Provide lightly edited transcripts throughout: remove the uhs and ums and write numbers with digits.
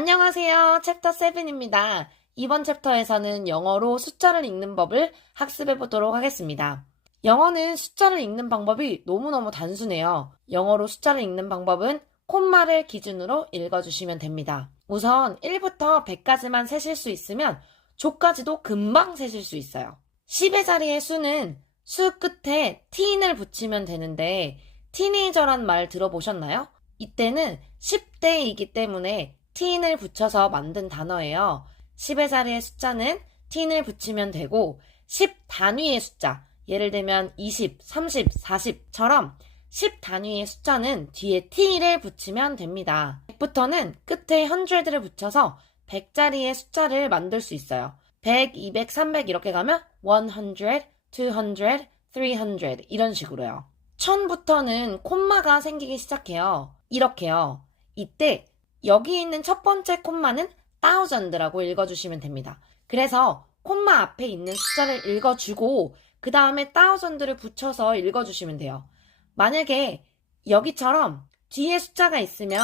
안녕하세요. 챕터 7입니다. 이번 챕터에서는 영어로 숫자를 읽는 법을 학습해 보도록 하겠습니다. 영어는 숫자를 읽는 방법이 너무너무 단순해요. 영어로 숫자를 읽는 방법은 콤마를 기준으로 읽어주시면 됩니다. 우선 1부터 100까지만 세실 수 있으면 조까지도 금방 세실 수 있어요. 10의 자리의 수는 수 끝에 teen을 붙이면 되는데 티네이저란 말 들어보셨나요? 이때는 10대이기 때문에 teen을 붙여서 만든 단어예요. 10의 자리의 숫자는 teen을 붙이면 되고 10 단위의 숫자, 예를 들면 20, 30, 40처럼 10 단위의 숫자는 뒤에 t를 붙이면 됩니다. 100부터는 끝에 100를 붙여서 100자리의 숫자를 만들 수 있어요. 100, 200, 300 이렇게 가면 100, 200, 300 이런 식으로요. 1000부터는 콤마가 생기기 시작해요. 이렇게요. 이때 여기 있는 첫 번째 콤마는 thousand라고 읽어주시면 됩니다. 그래서 콤마 앞에 있는 숫자를 읽어주고 그 다음에 thousand를 붙여서 읽어주시면 돼요. 만약에 여기처럼 뒤에 숫자가 있으면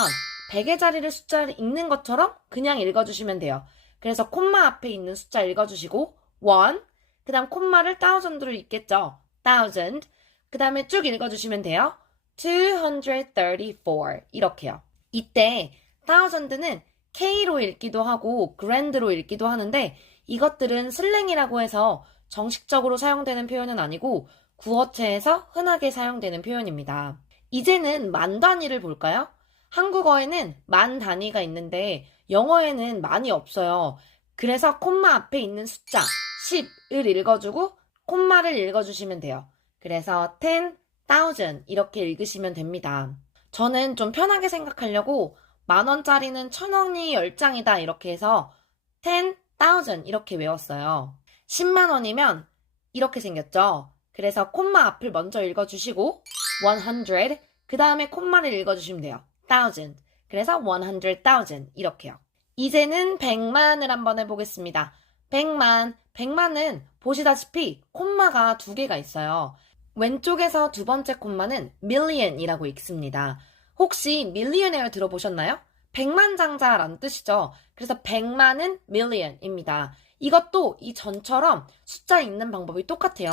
100의 자리를 숫자를 읽는 것처럼 그냥 읽어주시면 돼요. 그래서 콤마 앞에 있는 숫자 읽어주시고 1, 그 다음 콤마를 thousand로 읽겠죠. thousand, 그 다음에 쭉 읽어주시면 돼요. 234 이렇게요. 이때 thousand는 K로 읽기도 하고 grand로 읽기도 하는데 이것들은 슬랭이라고 해서 정식적으로 사용되는 표현은 아니고 구어체에서 흔하게 사용되는 표현입니다. 이제는 만 단위를 볼까요? 한국어에는 만 단위가 있는데 영어에는 만이 없어요. 그래서 콤마 앞에 있는 숫자 10을 읽어주고 콤마를 읽어주시면 돼요. 그래서 10,000 이렇게 읽으시면 됩니다. 저는 좀 편하게 생각하려고 만원짜리는 1000원이 10장이다 이렇게 해서 10,000 이렇게 외웠어요. 10만원이면 이렇게 생겼죠. 그래서 콤마 앞을 먼저 읽어주시고 100, 그 다음에 콤마를 읽어주시면 돼요. 1000, 그래서 100,000 이렇게요. 이제는 100만을 한번 해보겠습니다. 100만은 보시다시피 콤마가 두 개가 있어요. 왼쪽에서 두 번째 콤마는 million이라고 읽습니다. 혹시 millionaire을 들어보셨나요? 백만장자란 뜻이죠. 그래서 100만은 million입니다. 이것도 이 전처럼 숫자 읽는 방법이 똑같아요.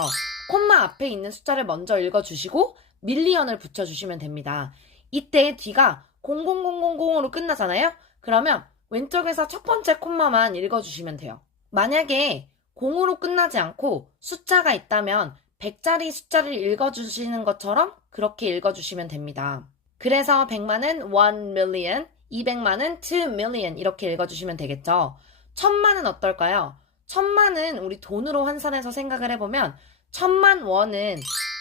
콤마 앞에 있는 숫자를 먼저 읽어주시고 million을 붙여주시면 됩니다. 이때 뒤가 00000으로 끝나잖아요? 그러면 왼쪽에서 첫 번째 콤마만 읽어주시면 돼요. 만약에 0으로 끝나지 않고 숫자가 있다면 100자리 숫자를 읽어주시는 것처럼 그렇게 읽어주시면 됩니다. 그래서 100만은 1 million, 200만은 2 million 이렇게 읽어주시면 되겠죠. 1000만은 어떨까요? 1000만은 우리 돈으로 환산해서 생각을 해보면 1000만 원은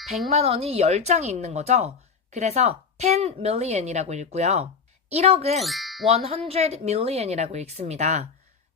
100만 원이 10장이 있는 거죠. 그래서 10 million이라고 읽고요. 1억은 100 million이라고 읽습니다.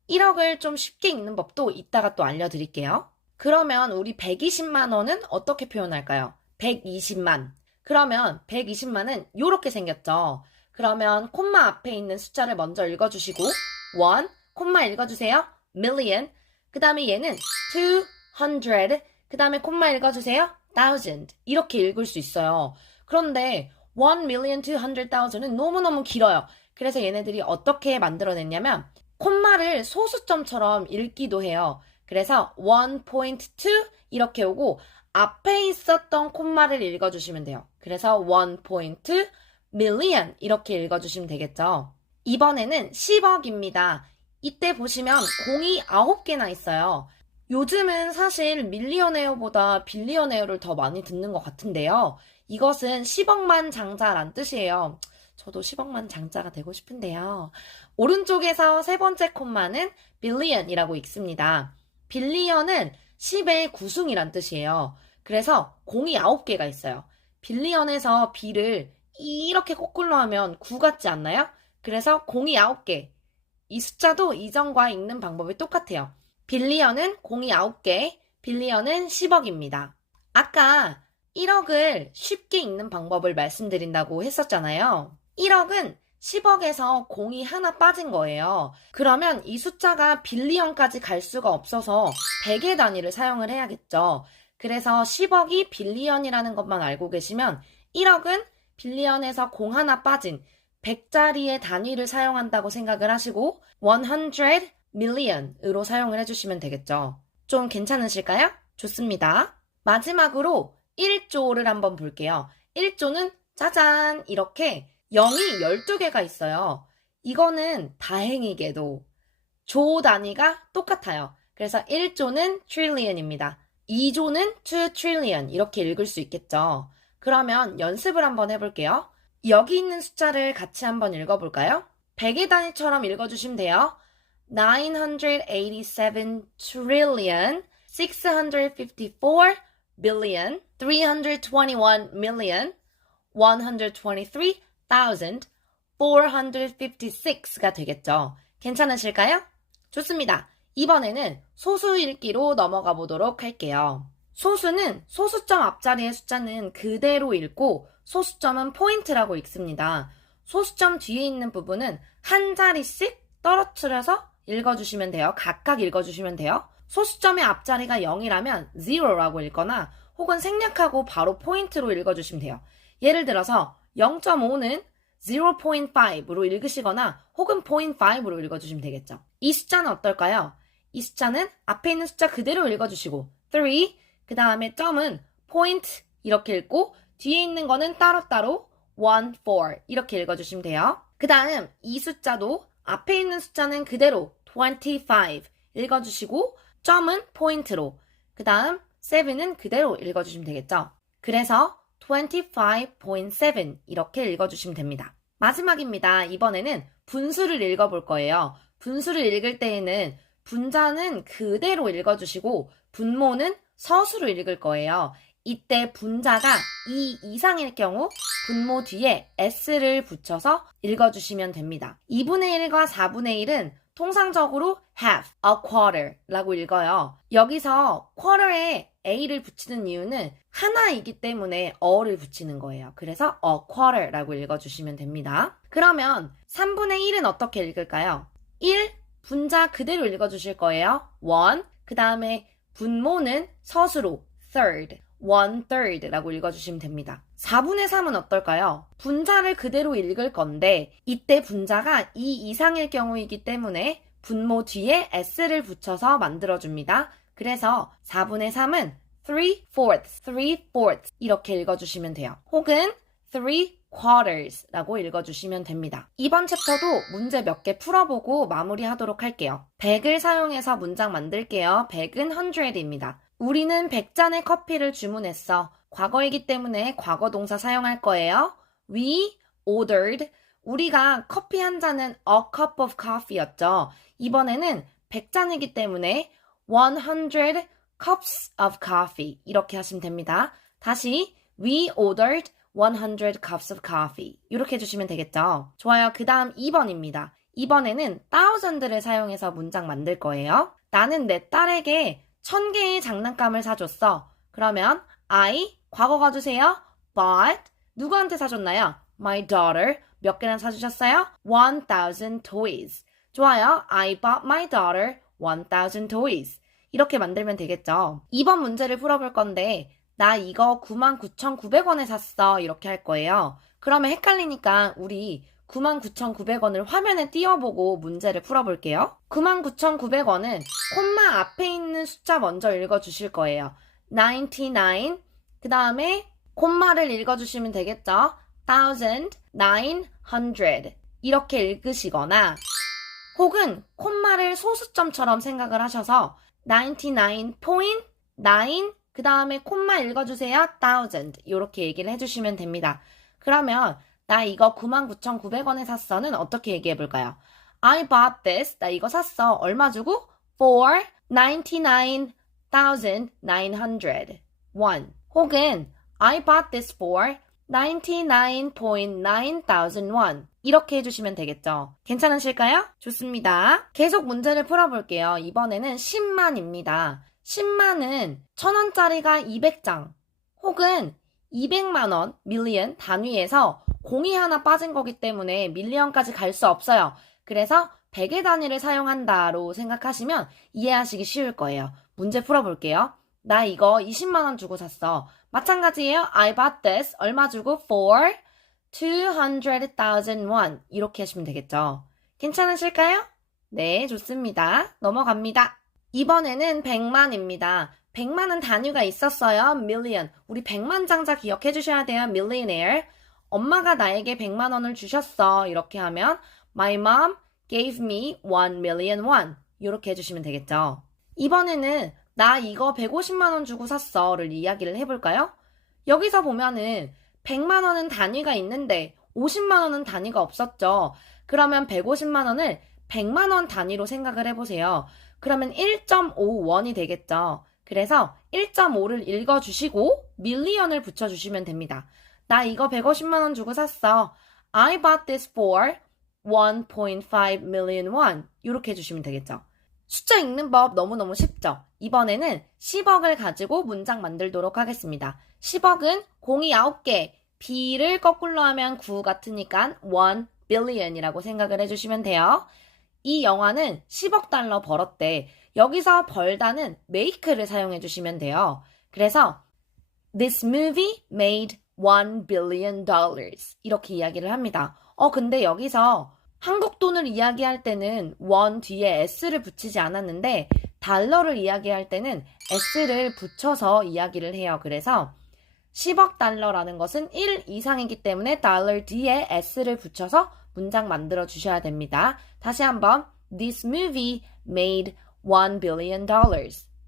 1억을 좀 쉽게 읽는 법도 이따가 또 알려드릴게요. 그러면 우리 120만 원은 어떻게 표현할까요? 120만. 그러면 120만은 이렇게 생겼죠. 그러면 콤마 앞에 있는 숫자를 먼저 읽어주시고 1, 콤마 읽어주세요. million, 그 다음에 얘는 200, 그 다음에 콤마 읽어주세요. 1000 이렇게 읽을 수 있어요. 그런데 1,200,000은 너무너무 길어요. 그래서 얘네들이 어떻게 만들어냈냐면 콤마를 소수점처럼 읽기도 해요. 그래서 1.2 이렇게 오고 앞에 있었던 콤마를 읽어주시면 돼요. 그래서 1.2 million 이렇게 읽어주시면 되겠죠. 이번에는 10억입니다. 이때 보시면 공이 9개나 있어요. 요즘은 사실 밀리어네어보다 빌리어네어를 더 많이 듣는 것 같은데요. 이것은 10억만 장자란 뜻이에요. 저도 10억만 장자가 되고 싶은데요. 오른쪽에서 세 번째 콤마는 billion이라고 읽습니다. 빌리언은 10의 구승이란 뜻이에요. 그래서 공이 9개가 있어요. 빌리언에서 B를 이렇게 거꾸로 하면 9 같지 않나요? 그래서 공이 9개. 이 숫자도 이전과 읽는 방법이 똑같아요. 빌리언은 공이 9개, 빌리언은 10억입니다. 아까 1억을 쉽게 읽는 방법을 말씀드린다고 했었잖아요. 1억은 10억에서 공이 하나 빠진 거예요. 그러면 이 숫자가 빌리언까지 갈 수가 없어서 100의 단위를 사용을 해야겠죠. 그래서 10억이 빌리언이라는 것만 알고 계시면 1억은 빌리언에서 공 하나 빠진 100자리의 단위를 사용한다고 생각을 하시고 100 million으로 사용을 해주시면 되겠죠. 좀 괜찮으실까요? 좋습니다. 마지막으로 1조를 한번 볼게요. 1조는 짜잔 이렇게 0이 12개가 있어요. 이거는 다행히게도 조 단위가 똑같아요. 그래서 1조는 trillion입니다. 2조는 2 trillion 이렇게 읽을 수 있겠죠. 그러면 연습을 한번 해볼게요. 여기 있는 숫자를 같이 한번 읽어볼까요? 100의 단위처럼 읽어주시면 돼요. 987 trillion 654 billion 321 million 123,456가 되겠죠. 괜찮으실까요? 좋습니다. 이번에는 소수 읽기로 넘어가 보도록 할게요. 소수는 소수점 앞자리의 숫자는 그대로 읽고 소수점은 포인트라고 읽습니다. 소수점 뒤에 있는 부분은 한 자리씩 떨어뜨려서 읽어주시면 돼요. 각각 읽어주시면 돼요. 소수점의 앞자리가 0이라면 0라고 읽거나 혹은 생략하고 바로 포인트로 읽어주시면 돼요. 예를 들어서 0.5는 0.5로 읽으시거나 혹은 0.5로 읽어주시면 되겠죠. 이 숫자는 어떨까요? 이 숫자는 앞에 있는 숫자 그대로 읽어주시고 3, 그 다음에 점은 point 이렇게 읽고 뒤에 있는 거는 따로따로 1, 4 이렇게 읽어주시면 돼요. 그 다음 이 숫자도 앞에 있는 숫자는 그대로 25 읽어주시고 점은 포인트로 그 다음 7은 그대로 읽어주시면 되겠죠. 그래서 25.7 이렇게 읽어주시면 됩니다. 마지막입니다. 이번에는 분수를 읽어볼 거예요. 분수를 읽을 때에는 분자는 그대로 읽어주시고 분모는 서수로 읽을 거예요. 이때 분자가 2 이상일 경우 분모 뒤에 s를 붙여서 읽어주시면 됩니다. 2분의 1과 4분의 1은 통상적으로 half, a quarter 라고 읽어요. 여기서 quarter에 a를 붙이는 이유는 하나이기 때문에 어를 붙이는 거예요. 그래서 a quarter 라고 읽어주시면 됩니다. 그러면 3분의 1은 어떻게 읽을까요? 1, 분자 그대로 읽어주실 거예요. 1, 그 다음에 분모는 서수로 third, 1/3 라고 읽어주시면 됩니다. 4분의 3은 어떨까요? 분자를 그대로 읽을 건데 이때 분자가 2 이상일 경우이기 때문에 분모 뒤에 s를 붙여서 만들어줍니다. 그래서 4분의 3은 3/4 이렇게 읽어주시면 돼요. 혹은 3/4 라고 읽어주시면 됩니다. 이번 챕터도 문제 몇 개 풀어보고 마무리하도록 할게요. 100을 사용해서 문장 만들게요. 100은 100입니다. 우리는 100잔의 커피를 주문했어. 과거이기 때문에 과거 동사 사용할 거예요. We ordered. 우리가 커피 한 잔은 a cup of coffee였죠. 이번에는 100잔이기 때문에 100 cups of coffee 이렇게 하시면 됩니다. 다시 We ordered 100 cups of coffee 이렇게 해주시면 되겠죠. 좋아요. 그 다음 2번입니다. 이번에는 thousand를 사용해서 문장 만들 거예요. 나는 내 딸에게 1000개의 장난감을 사줬어. 그러면 I, 과거 가주세요. bought, 누구한테 사줬나요? My daughter, 몇 개나 사주셨어요? 1000 toys. 좋아요. I bought my daughter 1000 toys. 이렇게 만들면 되겠죠. 이번 문제를 풀어볼 건데 나 이거 99,900원에 샀어. 이렇게 할 거예요. 그러면 헷갈리니까 우리 99,900원을 화면에 띄워보고 문제를 풀어볼게요. 99,900원은 콤마 앞에 있는 숫자 먼저 읽어주실 거예요. 99, 그 다음에 콤마를 읽어주시면 되겠죠. 1900 이렇게 읽으시거나 혹은 콤마를 소수점처럼 생각을 하셔서 99.9 그 다음에 콤마 읽어주세요. 1000 이렇게 얘기를 해주시면 됩니다. 그러면 나 이거 99,900원에 샀어는 어떻게 얘기해 볼까요? I bought this. 나 이거 샀어. 얼마 주고? For 99,900 won. 혹은 I bought this for 99.9,000 won. 이렇게 해주시면 되겠죠. 괜찮으실까요? 좋습니다. 계속 문제를 풀어볼게요. 이번에는 10만입니다. 10만은 1000원짜리가 200장 혹은 200만원, 밀리언 단위에서 공이 하나 빠진 거기 때문에 밀리언까지 갈 수 없어요. 그래서 100의 단위를 사용한다로 생각하시면 이해하시기 쉬울 거예요. 문제 풀어볼게요. 나 이거 20만원 주고 샀어. 마찬가지예요. I bought this. 얼마 주고? For 200,000 won 이렇게 하시면 되겠죠. 괜찮으실까요? 네, 좋습니다. 넘어갑니다. 이번에는 100만입니다. 100만은 단위가 있었어요. million. 우리 100만 장자 기억해 주셔야 돼요. millionaire. 엄마가 나에게 100만 원을 주셨어. 이렇게 하면 My mom gave me 1,000,000 won. 이렇게 해주시면 되겠죠. 이번에는 나 이거 150만 원 주고 샀어를 이야기를 해볼까요? 여기서 보면은 100만 원은 단위가 있는데 50만 원은 단위가 없었죠. 그러면 150만 원을 100만 원 단위로 생각을 해보세요. 그러면 1.5원이 되겠죠. 그래서 1.5를 읽어주시고 밀리언을 붙여주시면 됩니다. 나 이거 150만 원 주고 샀어. I bought this for 1.5 million won. 이렇게 해주시면 되겠죠. 숫자 읽는 법 너무너무 쉽죠? 이번에는 10억을 가지고 문장 만들도록 하겠습니다. 10억은 공이 9개, B를 거꾸로 하면 9 같으니까 1 billion이라고 생각을 해주시면 돼요. 이 영화는 10억 달러 벌었대. 여기서 벌다는 make를 사용해 주시면 돼요. 그래서 This movie made $1 billion 이렇게 이야기를 합니다. 근데 여기서 한국 돈을 이야기할 때는 원 뒤에 s를 붙이지 않았는데 달러를 이야기할 때는 s를 붙여서 이야기를 해요. 그래서 10억 달러라는 것은 1 이상이기 때문에 달러 뒤에 s를 붙여서 문장 만들어 주셔야 됩니다. 다시 한번 This movie made $1 billion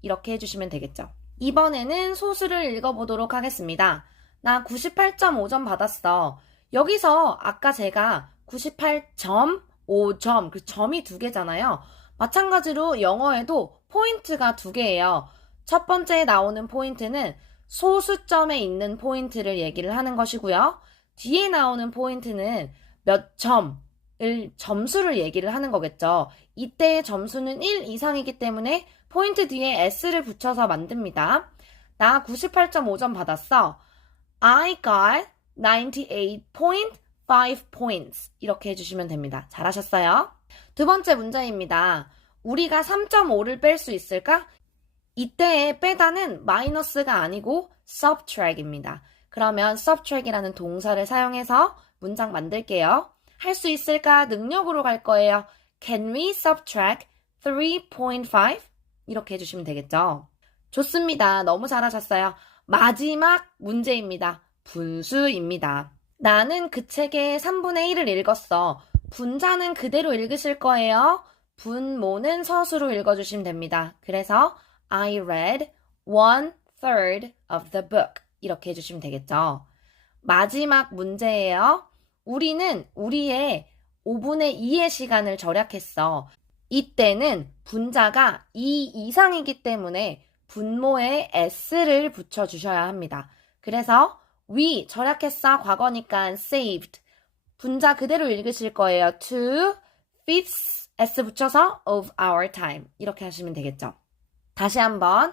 이렇게 해주시면 되겠죠. 이번에는 소수를 읽어보도록 하겠습니다. 나 98.5점 받았어. 여기서 아까 제가 98.5점, 그 점이 2개잖아요. 마찬가지로 영어에도 포인트가 2개예요. 첫 번째에 나오는 포인트는 소수점에 있는 포인트를 얘기를 하는 것이고요. 뒤에 나오는 포인트는 몇 점을 점수를 얘기를 하는 거겠죠. 이때의 점수는 1 이상이기 때문에 포인트 뒤에 s를 붙여서 만듭니다. 나 98.5점 받았어. I got 98.5 points. 이렇게 해주시면 됩니다. 잘하셨어요. 두 번째 문제입니다. 우리가 3.5를 뺄 수 있을까? 이때의 빼다는 마이너스가 아니고 subtract입니다. 그러면 subtract이라는 동사를 사용해서 문장 만들게요. 할 수 있을까? 능력으로 갈 거예요. Can we subtract 3.5? 이렇게 해주시면 되겠죠. 좋습니다. 너무 잘하셨어요. 마지막 문제입니다. 분수입니다. 나는 그 책의 3분의 1을 읽었어. 분자는 그대로 읽으실 거예요. 분모는 서술로 읽어주시면 됩니다. 그래서 I read 1/3 of the book. 이렇게 해주시면 되겠죠. 마지막 문제예요. 우리는 우리의 5분의 2의 시간을 절약했어. 이때는 분자가 2 이상이기 때문에 분모에 s를 붙여주셔야 합니다. 그래서 we 절약했어 과거니까 saved 분자 그대로 읽으실 거예요. 2/5 s 붙여서 of our time 이렇게 하시면 되겠죠. 다시 한번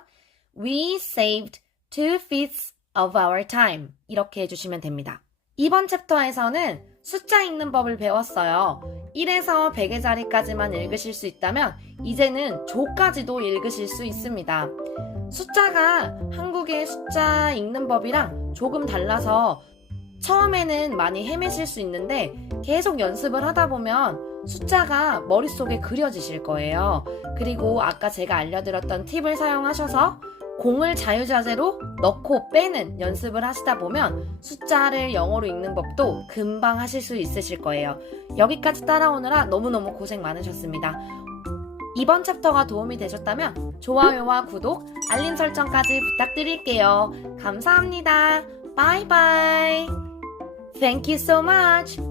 we saved 2/5 of our time 이렇게 해주시면 됩니다. 이번 챕터에서는 숫자 읽는 법을 배웠어요. 1에서 100의 자리까지만 읽으실 수 있다면 이제는 조까지도 읽으실 수 있습니다. 숫자가 한국의 숫자 읽는 법이랑 조금 달라서 처음에는 많이 헤매실 수 있는데 계속 연습을 하다 보면 숫자가 머릿속에 그려지실 거예요. 그리고 아까 제가 알려드렸던 팁을 사용하셔서 공을 자유자재로 넣고 빼는 연습을 하시다 보면 숫자를 영어로 읽는 법도 금방 하실 수 있으실 거예요. 여기까지 따라오느라 너무너무 고생 많으셨습니다. 이번 챕터가 도움이 되셨다면 좋아요와 구독, 알림 설정까지 부탁드릴게요. 감사합니다. 바이바이. Thank you so much.